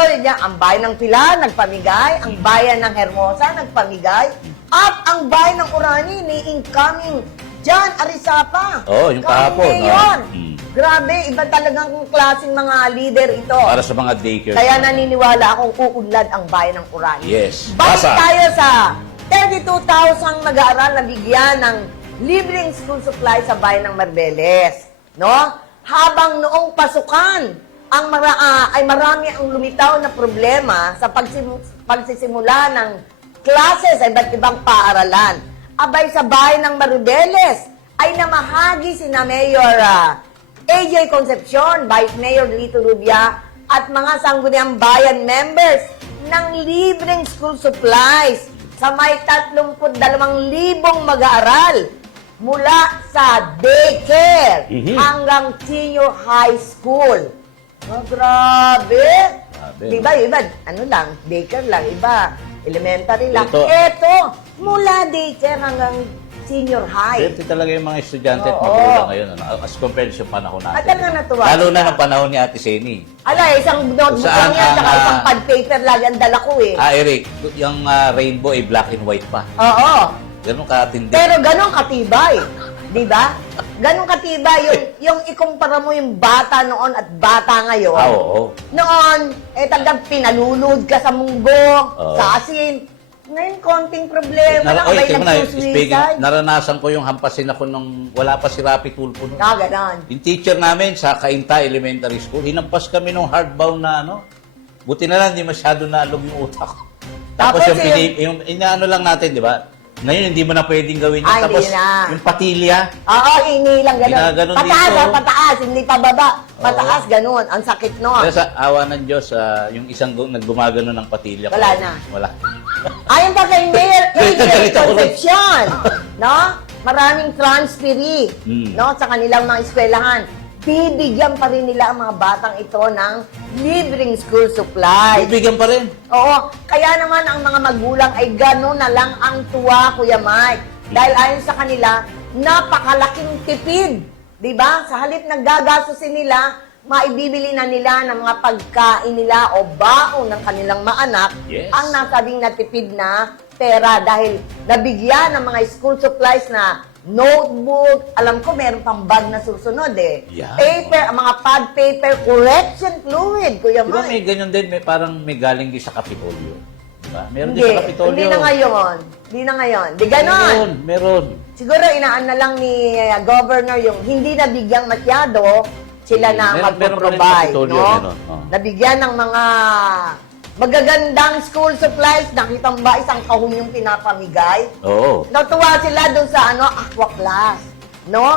daw niya, ang bayan ng Pilar, nagpamigay, ang bayan ng Hermosa, nagpamigay, at ang bayan ng Orani, ni incoming John Arizapa. Oo, yung kahapon. Ngayon. No? Grabe, iba talagang klaseng mga leader ito. Para sa mga daycare. Kaya naniniwala akong uunlad ang bayan ng Orani. Yes. Balik Basa. tayo sa 32,000 mag-aaral na bigyan ng libreng school supply sa bayan ng Marbeles. No? Habang noong pasukan, ay marami ang lumitaw na problema sa pagsisimula ng klase sa iba't ibang paaralan. Abay sa bayan ng Marbeles ay namahagi sina Mayor AJ Concepcion, Vice Mayor Lito Rubia, at mga sangguniang bayan members ng libreng school supplies sa may 32,000 mag-aaral mula sa daycare hanggang senior high school. Oh, grabe! Diba, iba, ano lang, daycare lang, iba, elementary lang. Ito, mula daycare hanggang senior high. Ito talaga yung mga estudyante at Oo. magulang ngayon, ano, as compared sa panahon natin. At talaga natuwa Lalo na sila. ng panahon ni Ate Seni. Ala, isang notebook Saan lang yan, ang, saka isang pad paper lagi ang dala ko eh. Eric, yung rainbow ay black and white pa. Oo. Ganun katindi. Pero ganun katibay. Di ba? Ganun katibay. Yung ikumpara mo yung bata noon at bata ngayon. Oo. Noon, talagang pinalulod ka sa munggo, Oo. sa asin. Ngayon, konting problema lang. Abay, nagsusuicide. Naranasan ko yung hampasin ako nung wala pa si Rapi Tulfo nun. Ganon. Yung teacher namin sa Cainta Elementary School, hinampas kami nung hardbound na ano. Buti na lang, hindi masyado naalog yung utak ko. Tapos Tapos yung inaano lang natin, di ba? Ngayon, hindi mo na pwedeng gawin yun. Ay, Tapos, hindi na. yung patilya, Oo, inilang ganun. Ginaganon Pataas, dito. pataas. Hindi pa baba. Pataas, ganun. Ang sakit nun. kaya sa awa ng Diyos, yung isang naggumagano ng patilya. Wala na. Wala. Ayon pa kay Mayor AJ Galit ako rin. Concepcion, no? Maraming transferee, Mm. no? Sa kanilang mga eskwelahan. Bibigyan pa rin nila ang mga batang ito ng libreng school supplies. Bibigyan pa rin. Oo. Kaya naman ang mga magulang ay gano'n na lang ang tuwa, Kuya Mike. Dahil ayon sa kanila, napakalaking tipid. Diba? Sa halip na gagastusin nila, maibibili na nila ng mga pagkain nila o baon ng kanilang mga anak Yes. ang nasabing natipid na pera dahil nabigyan ng mga school supplies na notebook, alam ko meron pang bag na susunod eh. Yeah. Paper, ang mga pad paper, correction fluid, Kuya Di ba Mike. may ganyan din, parang may galing din sa Kapitolyo. Diba? Meron Hindi, din sa Kapitolyo. hindi na ngayon. Hindi na ngayon. Di ganon. Meron. Siguro inaan na lang ni Governor yung hindi nabigyang masyado, sila na Meron pa rin magpo-provide, Kapitolyo, no? meron. Oh. Nabigyan ng mga magagandang school supplies. Nakita mo ba isang kahon yung pinapamigay? Oo. Natuwa sila doon sa aqua class, no?